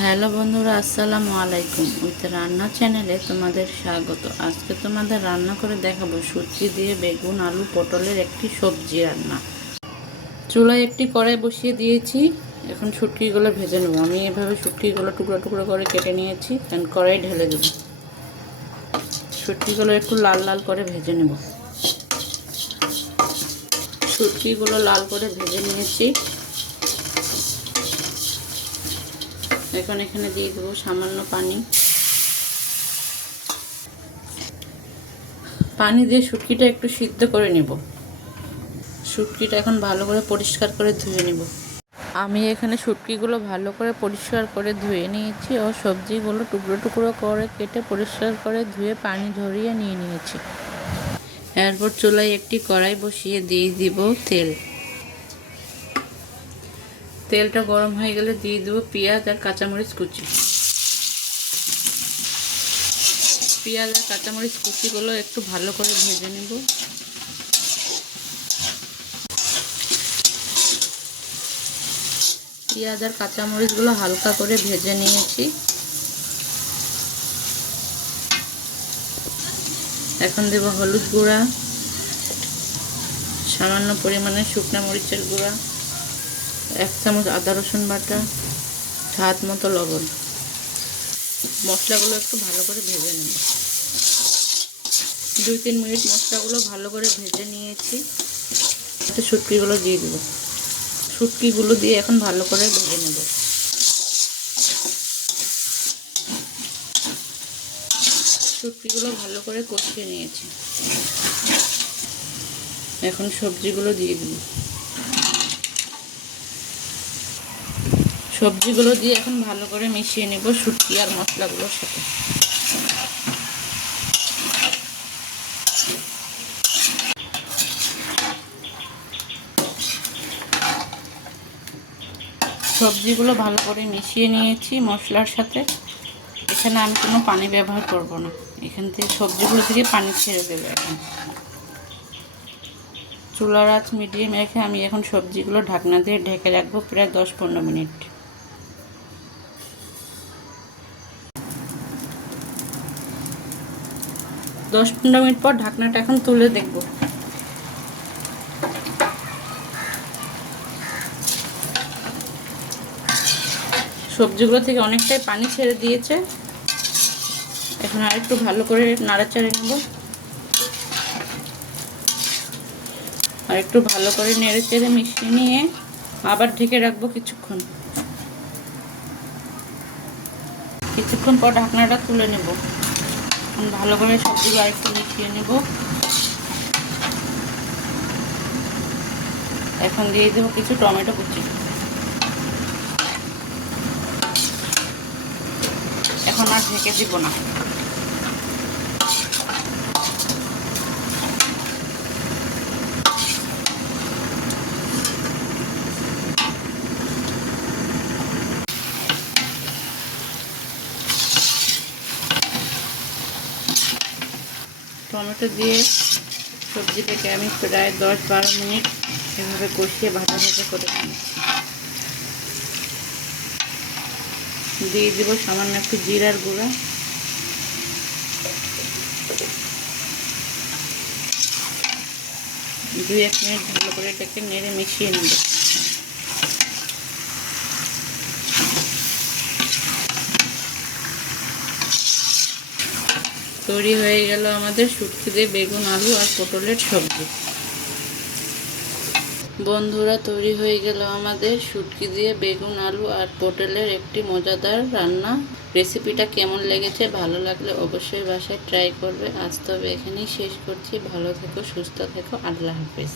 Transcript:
Hello বন্ধুরা, আসসালামু আলাইকুম। উইথ রান্না চ্যানেলে তোমাদের স্বাগত। আজকে তোমাদের রান্না করে দেখাবো শুটকি দিয়ে বেগুন আলু পটলের একটি সবজি রান্না। চুলায় একটি কড়াই বসিয়ে দিয়েছি। এখন শুটকিগুলো ভেজে নেবো। আমি এভাবে শুটকিগুলো টুকরো টুকরো করে কেটে নিয়েছি। এখন কড়াই ঢেলে দেবো। শুটকিগুলো একটু লাল লাল করে ভেজে নেব। শুটকিগুলো লাল করে ভেজে নিয়েছি। এখন এখানে দিয়ে দেবো সামান্য পানি দিয়ে শুটকিটা একটু সিদ্ধ করে নেব। শুটকিটা এখন ভালো করে পরিষ্কার করে ধুয়ে নেব। আমি এখানে শুটকিগুলো ভালো করে পরিষ্কার করে ধুয়ে নিয়েছি ও সবজিগুলো টুকরো টুকরো করে কেটে পরিষ্কার করে ধুয়ে পানি ঝরিয়ে নিয়ে নিয়েছি। এরপর চুলায় একটি কড়াই বসিয়ে দিয়ে দিব তেল। তেলটা গরম হয়ে গেলে দিয়ে দেবো পেঁয়াজ আর কাঁচামরিচ কুচি। পেঁয়াজ আর কাঁচামরিচ কুচিগুলো একটু ভালো করে ভেজে নেব। পেঁয়াজ আর কাঁচামরিচগুলো হালকা করে ভেজে নিয়েছি। এখন দেব হলুদ গুঁড়া, সামান্য পরিমাণে শুকনো মরিচের গুঁড়া, 1 চামচ আদা রসুন বাটা, স্বাদ মতো লবণ। মশলাগুলো একটু ভালো করে ভেজে নেব। 2-3 মিনিট মশলাগুলো ভালো করে ভেজে নিয়েছি। শুটকিগুলো দিয়ে দেব। শুটকিগুলো দিয়ে এখন ভালো করে ভেজে নেব। শুটকিগুলো ভালো করে কষিয়ে নিয়েছি। এখন সবজিগুলো দিয়ে দেব। সবজিগুলো দিয়ে এখন ভালো করে মিশিয়ে নেব শুটকি আর মশলাগুলোর সাথে। সবজিগুলো ভালো করে মিশিয়ে নিয়েছি মশলার সাথে। এখানে আমি কোনো পানি ব্যবহার করব না। এখান থেকে সবজিগুলো থেকে পানি ছেড়ে দেবে। এখন চুলার আঁচ মিডিয়াম রেখে আমি এখন সবজিগুলো ঢাকনা দিয়ে ঢেকে রাখবো প্রায় 10-15 মিনিট। 10-15 মিনিট পর ঢাকনাটা এখন তুলে দেখব। সবজিগুলো থেকে অনেকটাই পানি ছেড়ে দিয়েছে। এখন আর একটু ভালো করে নাড়াচাড়ে নেব। আর একটু ভালো করে নেড়ে চেড়ে মিশিয়ে নিয়ে আবার ঢেকে রাখবো কিছুক্ষণ। কিছুক্ষণ পর ঢাকনাটা তুলে নেব। ভালো করে সবজিগুলো আরেকটু মিশিয়ে নেব। এখন দিয়ে দেবো কিছু টমেটো কুচি। এখন আর ঢেকে দিব না। টমেটো দিয়ে সবজিটাকে আমি প্রায় 10-12 মিনিট এভাবে কষিয়ে ভাজা ভাজা করে নিয়েছি। দিয়ে দেবো সামান্য একটু জিরার গুঁড়া, 2-1 মিনিট ভালো করে এটাকে নেড়ে মিশিয়ে নেব। তৈরি হয়ে গেল আমাদের শুটকি দিয়ে বেগুন আলু আর পটলের সবজি। বন্ধুরা, তৈরি হয়ে গেল আমাদের শুটকি দিয়ে বেগুন আলু আর পটলের একটি মজাদার রান্না। রেসিপিটা কেমন লেগেছে? ভালো লাগলে অবশ্যই বাসায় ট্রাই করবে। আজ তবে এখানেই শেষ করছি। ভালো থেকো, সুস্থ থেকো। আল্লাহ হাফেজ।